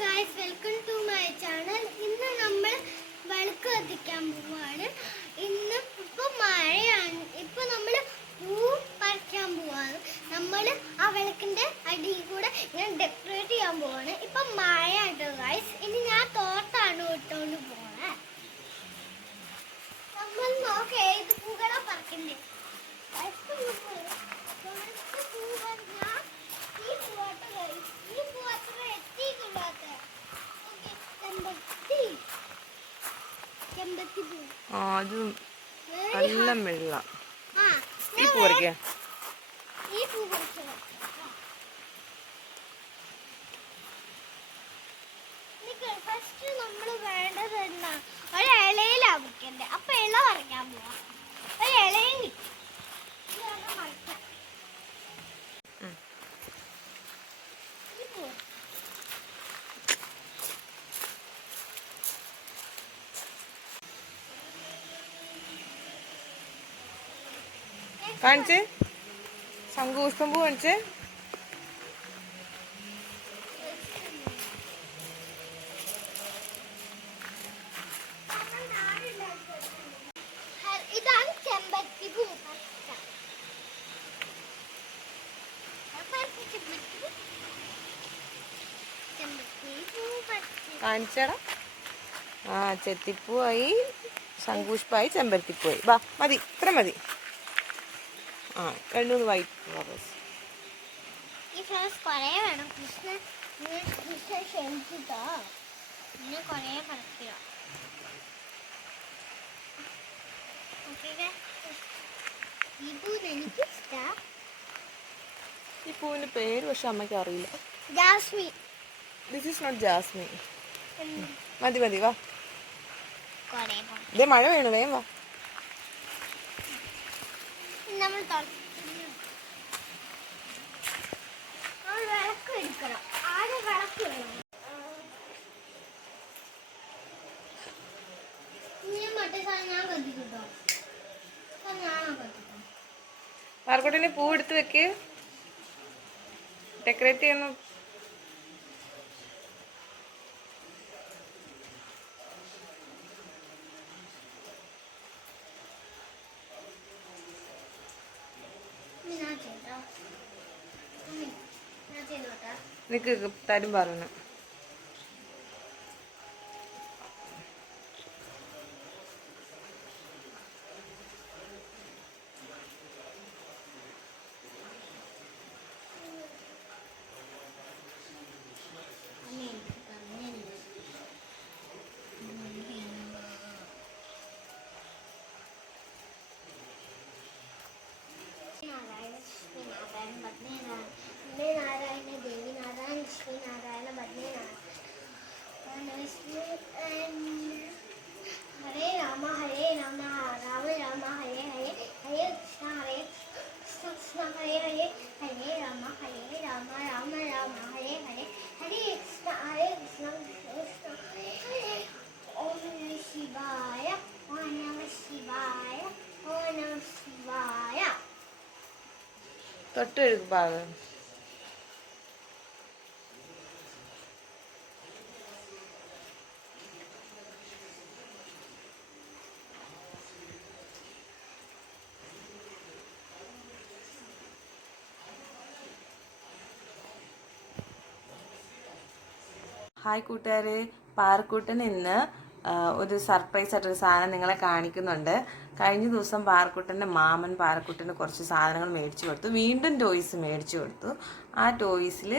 Guys welcome to my channel ഇന്ന് നമ്മൾ വിളക്ക് കത്തിക്കാൻ പോവാണ്. ഇന്ന് ഇപ്പൊ മഴയാണ്. ഇപ്പൊ നമ്മൾ പൂ പറിക്കാൻ പോവാണ്. നമ്മൾ ആ വിളക്കിന്റെ അടിയിൽ കൂടെ ഞാൻ ഡെക്കറേറ്റ് ചെയ്യാൻ പോവാണ്. ഇപ്പൊ മഴയാണ് ഗായ്സ് ഇനി ഞാൻ തോർത്താണ് ഇട്ടോണ്ട് പോണേ നമ്മൾ നോക്ക ഏത് പൂക്കളാ പറിക്കണ്ടേ Guys, ഒന്ന് പോരെ. കുറച്ച് പൂ പറിഞ്ഞാ ഈ പൂവാട്ട guys. ഈ പൂവത്ര എത്തിയിട്ടില്ലാത്ത. Okay, ചെമ്പരത്തി. ചെമ്പരത്തി പൂ. ആ അത് നല്ല. വെള്ള. ഈ പൂ പറിക്കേ. ഒരു ഇലയിലാ വെക്കണ്ടേ. അപ്പൊ ഇല പറിക്കാൻ പോവാ. ഒരു ഇലയും കിട്ടും ഇത് വേണം മറിക്കാൻ. ഉം. ഈ പൂ. കാണിച്ചേ. ശംഖുപുഷ്പം പൂ കാണിച്ച്. കാണിച്ചടാ. ആ ചെത്തിപ്പൂവായി ശംഖുപുഷ്പമായി ചെമ്പരത്തിപ്പൂവായി. വാ മതി ഇത്ര മതി. ആ രണ്ട് മൂന്ന് വൈറ്റ് ഫ്ലവേഴ്സ്. ഈ ഫ്ലവേഴ്സ് കുറേ വേണം. കൃഷ്ണ കൃഷ്ണ ക്ഷമിച്ചിട്ടോ? ഇങ്ങനെ കുറേ പറക്കുക ഈ പൂ എനിക്ക് ഇഷ്ടം ഈ പൂവിന്റെ പേര് പക്ഷെ അമ്മയ്ക്ക് അറിയില്ല. Jasmine this is not jasmine മതി മതി വാ. ഇതേ മഴ വീണു വേഗം വാ. നമ്മൾ പാർക്കോട്ടിന് പൂ എടുത്ത് വെക്ക്. ഡെക്കറേറ്റ് ചെയ്യുന്ന ഇനി ഞാൻ ചെയ്തോ ഉമ്മി, നിക്ക് തരും പറഞ്ഞു തൊട്ട് എഴുതി ഭാഗം ഹായ് കൂട്ടുകാരെ പാറക്കൂട്ടൻ ഇന്ന് ഒരു സർപ്രൈസ് ആയിട്ടൊരു സാധനം നിങ്ങളെ കാണിക്കുന്നുണ്ട്. കഴിഞ്ഞ ദിവസം പാറക്കുട്ടന്റെ മാമൻ പാറക്കുട്ടന് കുറച്ച് സാധനങ്ങൾ മേടിച്ചു കൊടുത്തു. വീണ്ടും ടോയ്സ് മേടിച്ചു കൊടുത്തു. ആ ടോയ്സിൽ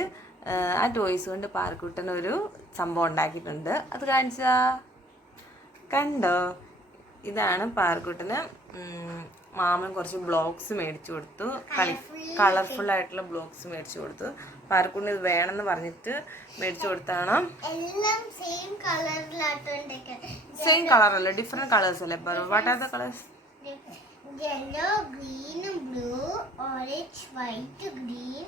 ആ ടോയ്സ് കൊണ്ട് പാറക്കുട്ടൻ ഒരു സംഭവം ഉണ്ടാക്കിയിട്ടുണ്ട്. അത് കാണിച്ചാ കണ്ടോ? ഇതാണ് പാറക്കുട്ടന് മാമൻ കുറച്ച് ബ്ലോക്സ് മേടിച്ചു കൊടുത്തു. കളി കളർഫുൾ ആയിട്ടുള്ള ബ്ലോക്സ് മേടിച്ചു കൊടുത്തു. പാറക്കുട്ടിന് ഇത് വേണമെന്ന് പറഞ്ഞിട്ട് മേടിച്ചു കൊടുത്താണ്. എല്ലാം സെയിം കളറിലാട്ടോണ്ടേക്ക് സെയിം കളർ അല്ല? ഡിഫറെന്റ് കളേഴ്സ് അല്ലേ? What are the colours yellow green blue orange white green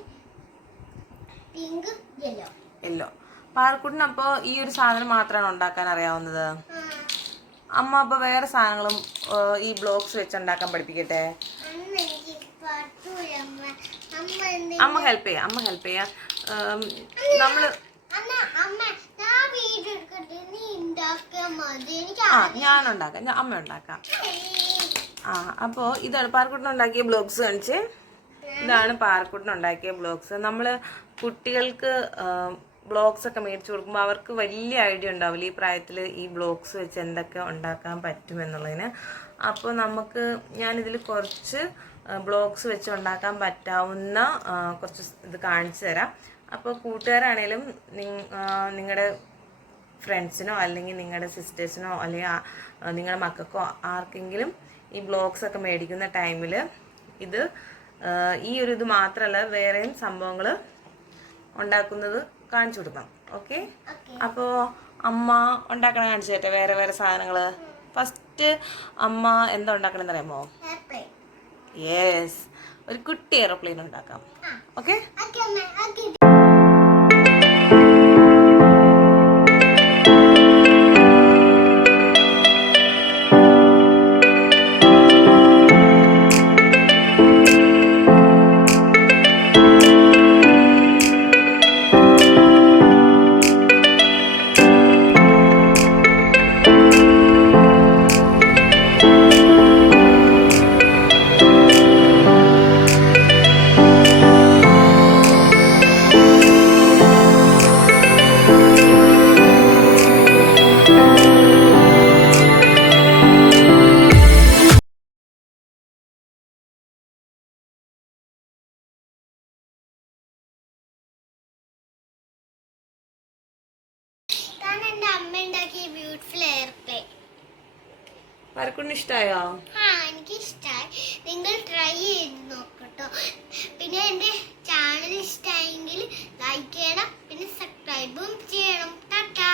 pink yellow yellow പാറക്കുട്ടിന് അപ്പോൾ ഈ ഒരു സാധനം മാത്രമാണ് ഉണ്ടാക്കാൻ അറിയാവുന്നത്? അമ്മ അപ്പോൾ വേറെ സാധനങ്ങളും ഈ ബ്ലോക്സ് വെച്ച് ഉണ്ടാക്കാൻ പഠിപ്പിക്കട്ടെ? അമ്മ ഹെൽപ്പ് ചെയ്യാം അമ്മ ഹെൽപ്പ് ചെയ്യാം. നമ്മൾ അമ്മ അമ്മ ഞാൻ ആ ഞാൻ ഉണ്ടാക്കാം ഞാൻ അമ്മ ഉണ്ടാക്കാം. ആ അപ്പോ ഇതാണ് പാർക്കുട്ടിന് ഉണ്ടാക്കിയ ബ്ലോഗ്സ് കാണിച്ച്. ഇതാണ് പാർക്കുട്ടിന് ഉണ്ടാക്കിയ ബ്ലോഗ്സ് നമ്മൾ കുട്ടികൾക്ക് ബ്ലോഗ്സ് ഒക്കെ മേടിച്ചു കൊടുക്കുമ്പോൾ അവർക്ക് വലിയ ഐഡിയ ഉണ്ടാവില്ല ഈ പ്രായത്തിൽ ഈ ബ്ലോഗ്സ് വെച്ച് എന്തൊക്കെ ഉണ്ടാക്കാൻ പറ്റും പറ്റുമെന്നുള്ളതിന് അപ്പോൾ നമുക്ക് ഞാനിതിൽ കുറച്ച് ബ്ലോഗ്സ് വെച്ച് ഉണ്ടാക്കാൻ പറ്റാവുന്ന കുറച്ച് ഇത് കാണിച്ചു തരാം. അപ്പോൾ കൂട്ടുകാരാണേലും നിങ്ങളുടെ ഫ്രണ്ട്സിനോ അല്ലെങ്കിൽ നിങ്ങളുടെ സിസ്റ്റേഴ്സിനോ അല്ലെങ്കിൽ നിങ്ങളുടെ മക്കൾക്കോ ആർക്കെങ്കിലും ഈ ബ്ലോഗ്സ് ഒക്കെ മേടിക്കുന്ന ടൈമിൽ ഇത് ഈ ഒരു ഇത് മാത്രമല്ല വേറെയും സംഭവങ്ങൾ ഉണ്ടാക്കുന്നത് കാണിച്ചു കൊടുക്കാം. ഓക്കെ അപ്പോൾ അമ്മ ഉണ്ടാക്കണ കാണിച്ചു തരട്ടെ. വേറെ വേറെ സാധനങ്ങൾ ഫസ്റ്റ് അമ്മ എന്താ ഉണ്ടാക്കണമെന്ന് അറിയാമോ? യെസ് ഒരു കുട്ടി എയർപ്ലെയിൻ ഉണ്ടാക്കാം. ഓക്കെ ആർക്കൊന്നും ഇഷ്ടമായോ ആ എനിക്ക് ഇഷ്ടമായി നിങ്ങൾ ട്രൈ ചെയ്ത് നോക്കട്ടോ. പിന്നെ എന്റെ ചാനൽ ഇഷ്ടമായെങ്കിൽ ലൈക്ക് ചെയ്യണം പിന്നെ സബ്സ്ക്രൈബും ചെയ്യണം. ടാറ്റാ.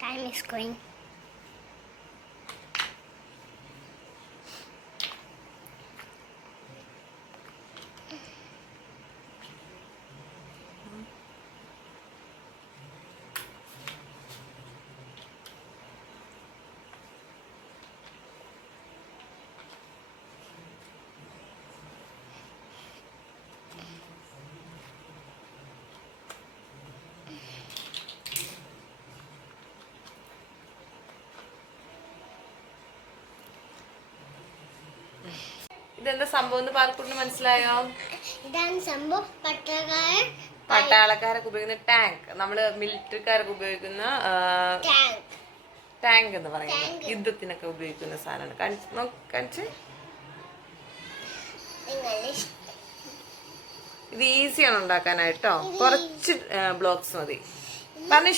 Time is going. ഇതെന്താ സംഭവം? എന്ന് പാർക്കുട്ടിന് മനസ്സിലായോ? ഇതാണ് സംഭവം. പട്ടക്കാരൻ പട്ടാളക്കാരൊക്കെ ഉപയോഗിക്കുന്ന ടാങ്ക്. നമ്മൾ മിലിറ്ററിക്കാരൊക്കെ ഉപയോഗിക്കുന്ന ടാങ്ക്. എന്ന് പറയുന്നത്. യുദ്ധത്തിനൊക്കെ ഉപയോഗിക്കുന്ന സാധനമാണ്. കാണിച്ച്. ഇത് ഈസിയാണ് ഉണ്ടാക്കാനായിട്ടോ കുറച്ച് ബ്ലോക്സ് മതി. പറഞ്ഞ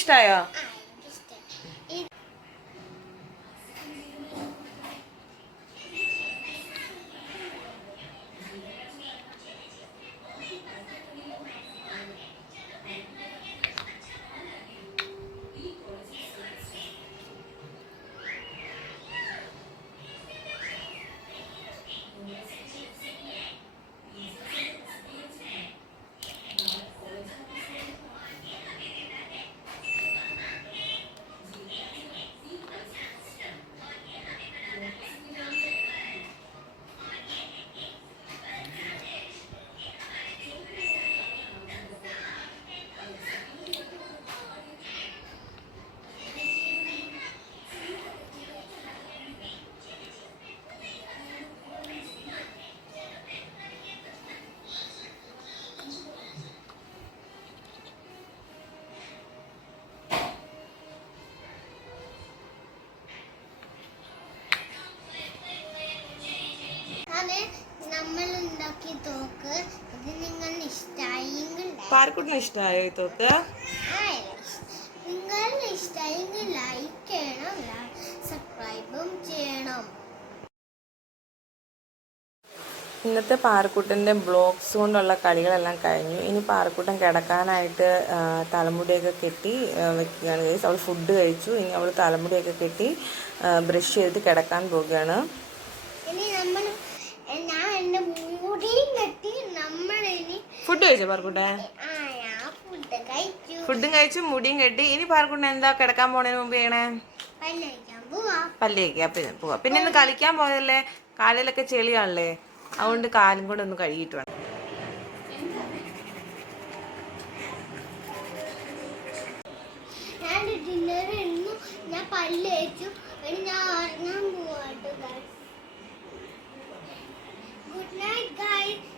പാർക്കുട്ടിന് ഇഷ്ടമായോ ഈ ഇഷ്ടമായെങ്കിൽ ലൈക്ക് ചെയ്യണം സബ്സ്ക്രൈബും ചെയ്യണം. ഇന്നത്തെ പാറക്കുട്ടന്റെ ബ്ലോഗ്സ് കൊണ്ടുള്ള കളികളെല്ലാം കഴിഞ്ഞു. ഇനി പാറക്കുട്ടൻ കിടക്കാനായിട്ട് തലമുടിയൊക്കെ കെട്ടി വെക്കുകയാണ്. ഗൈസ് അവൾ ഫുഡ് കഴിച്ചു. ഇനി അവൾ തലമുടിയൊക്കെ കെട്ടി ബ്രഷ് ചെയ്ത് കിടക്കാൻ പോവുകയാണ്. ഇനി നമ്മൾ ഫുഡ് കഴിച്ചോ പാർക്കുട്ടേ ഫുഡും കഴിച്ചു മുടിയും കെട്ടി. ഇനി പാർക്കുട്ടൻ എന്താ കിടക്കാൻ പോണതിന് മുമ്പ് ചെയ്യണേ? പല്ലേക്ക് പിന്നെ പോവാ. പിന്നെ ഇന്ന് കളിക്കാൻ പോയതല്ലേ? കാലിലൊക്കെ ചെളിയാണല്ലേ? അതുകൊണ്ട് കാലും കൂടെ ഒന്ന് കഴുകിയിട്ട് വേണം. ഞാൻ പല്ലേച്ചു ഞാൻ പോവാട്ടോ ഗുഡ് നൈറ്റ് ഗൈസ്